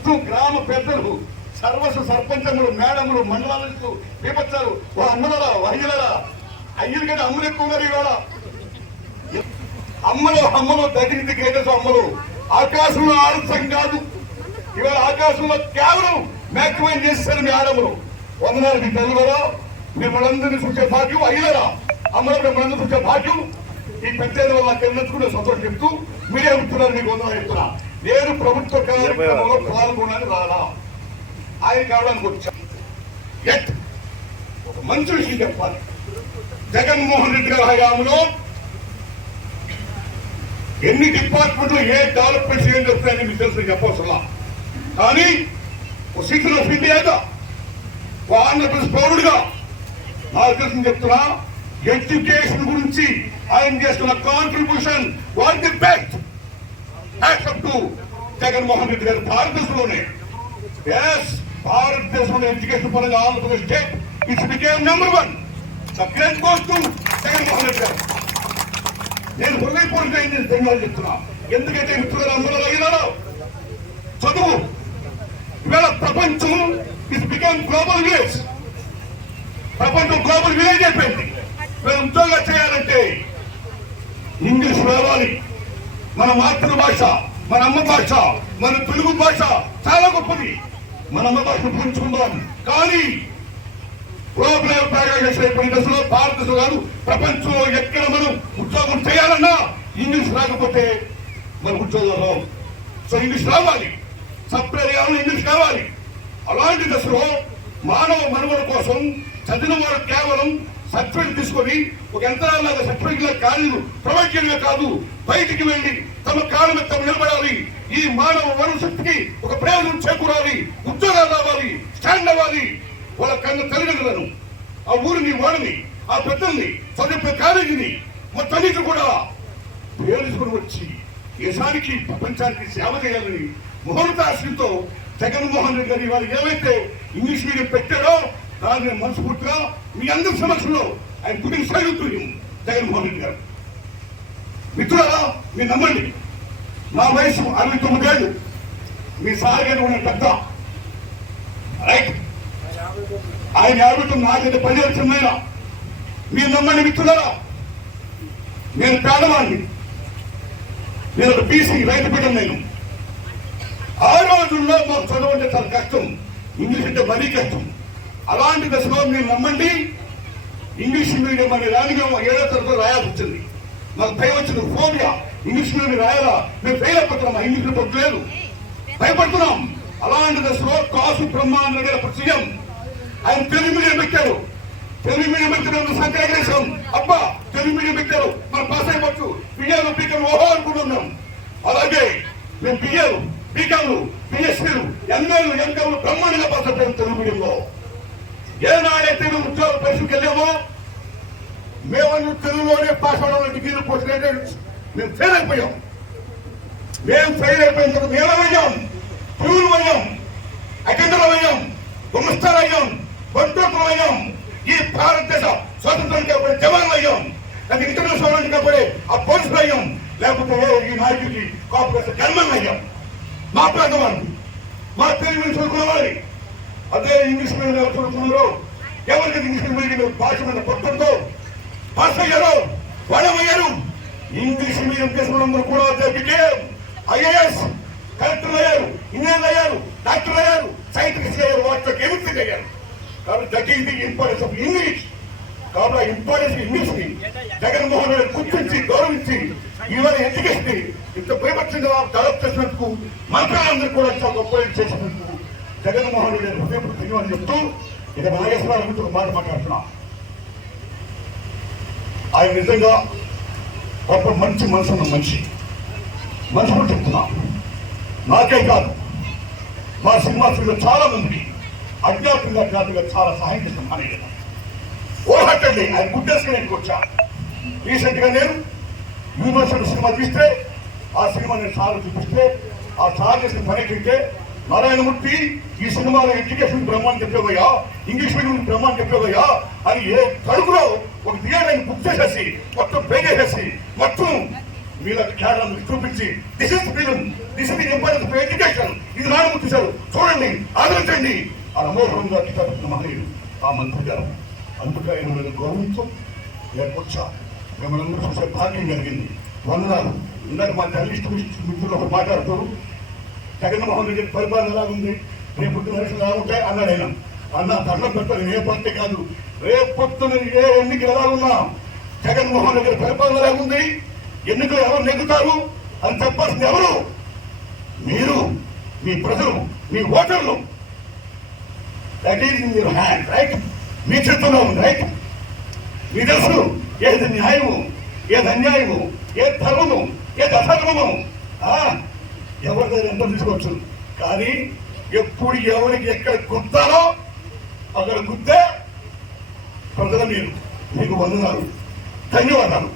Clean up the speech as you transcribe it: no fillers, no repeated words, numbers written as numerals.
మొత్తం గ్రామ పెద్దలు, సర్వస్వ సర్పంచములు, మేడములు, మండలాలు, పీపచ్చారు, ఓ అమ్మలరా వహిలరా అయ్యలు కంటే అమ్మలు ఎక్కువ ఉన్నారు. ఇవాళ అమ్మలు దగ్గరికి కేటేసి అమ్మలు ఆకాశంలో ఆనందం కాదు. ఇవాళ ఆకాశంలో కేవలం మ్యాక్సిమైజ్ చేస్తారు మీ ఆడములు. వందనాలు మీ తల్లులరా, మిమ్మల్ందరినీ చూసే భాగ్యం అయ్యలరా, అమ్మలు మిమ్మల్ని చూసే భాగ్యం ఈ పెద్దల వల్ల తెలుసుకునే సంతోషం చెప్తూ మీరే ఉంటున్నారు. మీకు వందనాలు చెప్తున్నా. నేను ప్రభుత్వ కార్యక్రమంలో పాల్గొనని రాలా, ఆయన కావడానికి వచ్చా. ఒక మంచి విషయం చెప్పాలి. జగన్మోహన్ రెడ్డి గారి హయాంలో ఎన్ని డిపార్ట్మెంట్లు ఏ డెవలప్మెంట్స్ ఏం చెప్తాయని మీకు తెలుసు, చెప్పవసలా. కానీ ఒక సిటిజన్ ఆఫ్ ఇండియాగా, ఒక ఆంధ్రప్రదేశ్ పౌరుడిగా నాకు తెలిసి చెప్తున్నా, ఎడ్యుకేషన్ గురించి ఆయన చేస్తున్న contribution what the best accept to Jaganmohan Reddy గారు. భారతదేశంలోనే భారతదేశంలో ఎడ్యుకేషన్ పరంగా Andhra Pradesh state it's became number 1. The great goes to Jaganmohan Reddy గారు. నేను హృదయపూర్వకంగా ధన్యవాదాలు చెప్తున్నా. ఎందుకంటే మిత్రులు అందరూ అయినారో చదువు ఇవాళ ప్రపంచం ఇట్స్ బికేమ్ గ్లోబల్ విలేజ్. ప్రపంచం గ్లోబల్ విలేజ్ అయిపోయింది. మేము ఉద్యోగాలు చేయాలంటే ఇంగ్లీష్ రావాలి. మన మాతృభాష, మన అమ్మ భాష, మన తెలుగు భాష చాలా గొప్పది. మన అమ్మ భాషను పూర్చుకుందాం. కానీ గ్లోబల్ ప్యాకేజ్ అయిపోయిన దశలో భారతదేశంలో కాదు ప్రపంచంలో ఎక్కడ మనం ఉద్యోగం చేయాలన్నా ఇంగ్లీష్ రాకపోతే మన ఉద్యోగం రావు. సో ఇంగ్లీష్ రావాలి, సప్లైయాలు ఇంగ్లీష్ కావాలి. అలాంటి దశలో మానవ మనుగడ కోసం చదివిన వారు కేవలం సర్టిఫికేట్ తీసుకొని ఒక యంత్రాలాగా సర్టిఫికేట్ ఖాళీలు ప్రొవైడ్ చేయడమే కాదు, బయటికి వెళ్లి తమ కాళ్ళ మీద తమ నిలబడాలి. ఈ మానవ వనరు శక్తికి ఒక ప్రయోజనం చేకూరాలి, ఉద్యోగాలు రావాలి, స్టాండ్ అవ్వాలి. వాళ్ళ కన్న తల్లిదండ్రులను, ఆ ఊరిని, వాడిని, ఆ పెద్దల్ని, చదివే కాలేజీని మొత్తానికి కూడా పేరుసుకుని వచ్చి దేశానికి ప్రపంచానికి సేవ చేయాలని మహోన్నతాశయంతో జగన్మోహన్ రెడ్డి గారు ఇవాళ ఏవైతే ఇంగ్లీష్ మీడియం పెట్టారో దాన్ని మనస్ఫూర్తిగా మీ అందరి సమక్షంలో ఆయన గుడికి సాగుతుంది జగన్మోహన్ రెడ్డి గారు. మిత్రులారా, మీరు నమ్మండి, నా వయసు 69 ఏళ్ళు, మీ సార్ గారు ఉన్న పెద్ద రైట్, ఆయన 59, నాకైతే 10 ఏళ్ళు చిన్న. మీరు నమ్మండి మిత్రులారా, నేను పేదవాడిని, నేను ఒక బీసీ రైతు బిడ్డ. నేను ఆ రోజుల్లో మాకు చదువు అంటే చాలా కష్టం, ఇంగ్లీష్ అంటే మరీ కష్టం. అలాంటి దశలో మీరు నమ్మండి, ఇంగ్లీష్ మీడియం అనే దానికి 7వ తరగతిలో రాయాల్సి వచ్చింది. మాకు భయం వచ్చింది, ఫోబియా, ఇంగ్లీష్ మీడియం రాయాలా, మేము ఫెయిల్ అయిపోతున్నాం, ఇంగ్లీష్ పొద్దులేదు, భయపడుతున్నాం. అలాంటి దశలో కాసు బ్రహ్మాండ గారి సీఎం ఆయన తెలుగు మీడియం పెట్టారు. తెలుగు మీడియం పెట్టిన సంఖ్యాగ్రేసం, అబ్బా తెలుగు మీడియం పెట్టారు, మనం పాస్ అయిపోవచ్చు, బిఏలు బీకాలు ఓహో అనుకుంటున్నాం. అలాగే మేము బిఏలు, బీకాలు, బిఎస్సీలు, ఎంఏలు, ఎంకాలు బ్రహ్మాండంగా పాస్ అయిపోయాం తెలుగు మీడియంలో. ఏనాడైతే మేము ఉద్యోగ పరీక్షకు వెళ్ళామో మేము తెలుగులోనే పాస్ అవడం డిగ్రీలు పోస్ట్ గ్రాడ్యుయేట్ మేము ఫెయిల్ అయిపోయాం. మేము ఫెయిల్ అయిపోయిన తర్వాత మేమయ్యాం, పురుగులు అయ్యాం, అటెండర్లు అయ్యాం, గుమస్తాలు అయ్యాం, బంటోకులు అయ్యాం. ఈ భారతదేశ స్వాతంత్రానికి అప్పుడే జవాన్లు అయ్యాం, అది ఇంటర్నేషనల్ అప్పుడే ఆ పోలీసులు అయ్యాం, లేకపోతే ఈ నాయకుడికి కాపురేషన్ జన్మలు అయ్యాం. మా పేదవాళ్ళు, మా తెలుగు చదువుకునేవాళ్ళు అదే ఇంగ్లీష్ మీడియం ఎవరు చదువుకున్నారో, ఎవరికి ఇంగ్లీష్ మీడియం భాష మీద పట్టుతో పాస్ అయ్యారో వాళ్ళమయ్యారు. ఇంగ్లీష్ మీడియం చేసిన కూడా ఐఏఎస్ కలెక్టర్లు అయ్యారు, ఇంజనీర్లు అయ్యారు, డాక్టర్లు అయ్యారు, సైంటిస్టులు అయ్యారు, వాటితో ఎవ్రీథింగ్ అయ్యారు. కాబట్టి that is the importance of English. కాబట్టి ఇంపార్టెన్స్ ఇంగ్లీష్ ని జగన్మోహన్ రెడ్డి గుర్తించి గౌరవించి ఇవాళ ఎడ్యుకేషన్ ని ఇంత బీభత్సంగా డెవలప్ చేసినందుకు మంత్రాలందరూ కూడా చాలా గొప్ప చేసినందుకు జగన్మోహన్ రెడ్డి హృదయపూర్వకంగా అని చెప్తూ ఇక నాగేశ్వరరావు గురించి ఒక మాట మాట్లాడుతున్నా. ఆయన నిజంగా గొప్ప మంచి మనసు ఉన్న మనిషి కూడా చెప్తున్నా. నాకే కాదు, మా సినిమా ఫీల్డ్లో చాలా మందికి అజ్ఞాతంగా చాలా సహాయం చేసిన మానేయలేదు. ఓహట్టండి ఆయన గుడ్డేసుకుని ఇంటికి వచ్చా. రీసెంట్ గా నేను యూనివర్సిటీ సినిమా తీస్తే ఆ సినిమా నేను సార్లు చూపిస్తే ఆ సార్ చేసిన పని ఏంటంటే, నారాయణమూర్తి ఈ సినిమాలో ఎడ్యుకేషన్ బ్రహ్మాన్ని చెప్పేవయ్యా, ఇంగ్లీష్ మీడియం బ్రహ్మాన్ని చెప్పేవయ్యా అని ఏ కడుపులో ఒక థియేటర్ బుక్ చేసేసి మొత్తం పే చేసేసి మొత్తం వీళ్ళ కేరళ చూపించి this is film, this is the importance of education, ఇది నాయన తీశారు, చూడండి, ఆదరించండి. ఆ అమోఘంగా కితాబిచ్చిన మహనీయుడు ఆ మంత్రి గారు. అందుకే ఆయన మీద గౌరవించు లేకొచ్చా మిమ్మల్ని అందరూ చూసే భాగ్యం కలిగింది. వందనాలు. ఇందాక మా జర్నలిస్ట్ మిత్రులు ఒకరు మాట్లాడుతూ జగన్మోహన్ రెడ్డి పరిపాలన ఎలా ఉంది, రేపు ఎలక్షన్ ఎలా ఉంటాయి అన్నాడు. ఆయన అన్న దండం పెట్టాలి, ఏ పార్టీ కాదు, రేపు పొద్దున ఏ ఎన్నికలు ఎలా ఉన్నా జగన్మోహన్ రెడ్డి పరిపాలన ఎలా ఉంది, ఎన్నికలు ఎవరు నెగ్గుతారు అని చెప్పాల్సింది ఎవరు? మీరు, మీ ప్రజలు, మీ ఓటర్లు. That is in your hand, right? మీ చేతుల్లో ఉంది, రైట్? మీ తెలుసు ఏది న్యాయము, ఏది అన్యాయము, ఏది ధర్మము, ఏది అధర్మము. ఎవరిదైనా ఎంత తీసుకోవచ్చు, కానీ ఎప్పుడు ఎవరికి ఎక్కడ గుర్తారో అక్కడ గుర్తే ప్రజల మీరు. మీకు వందనాలు, ధన్యవాదాలు.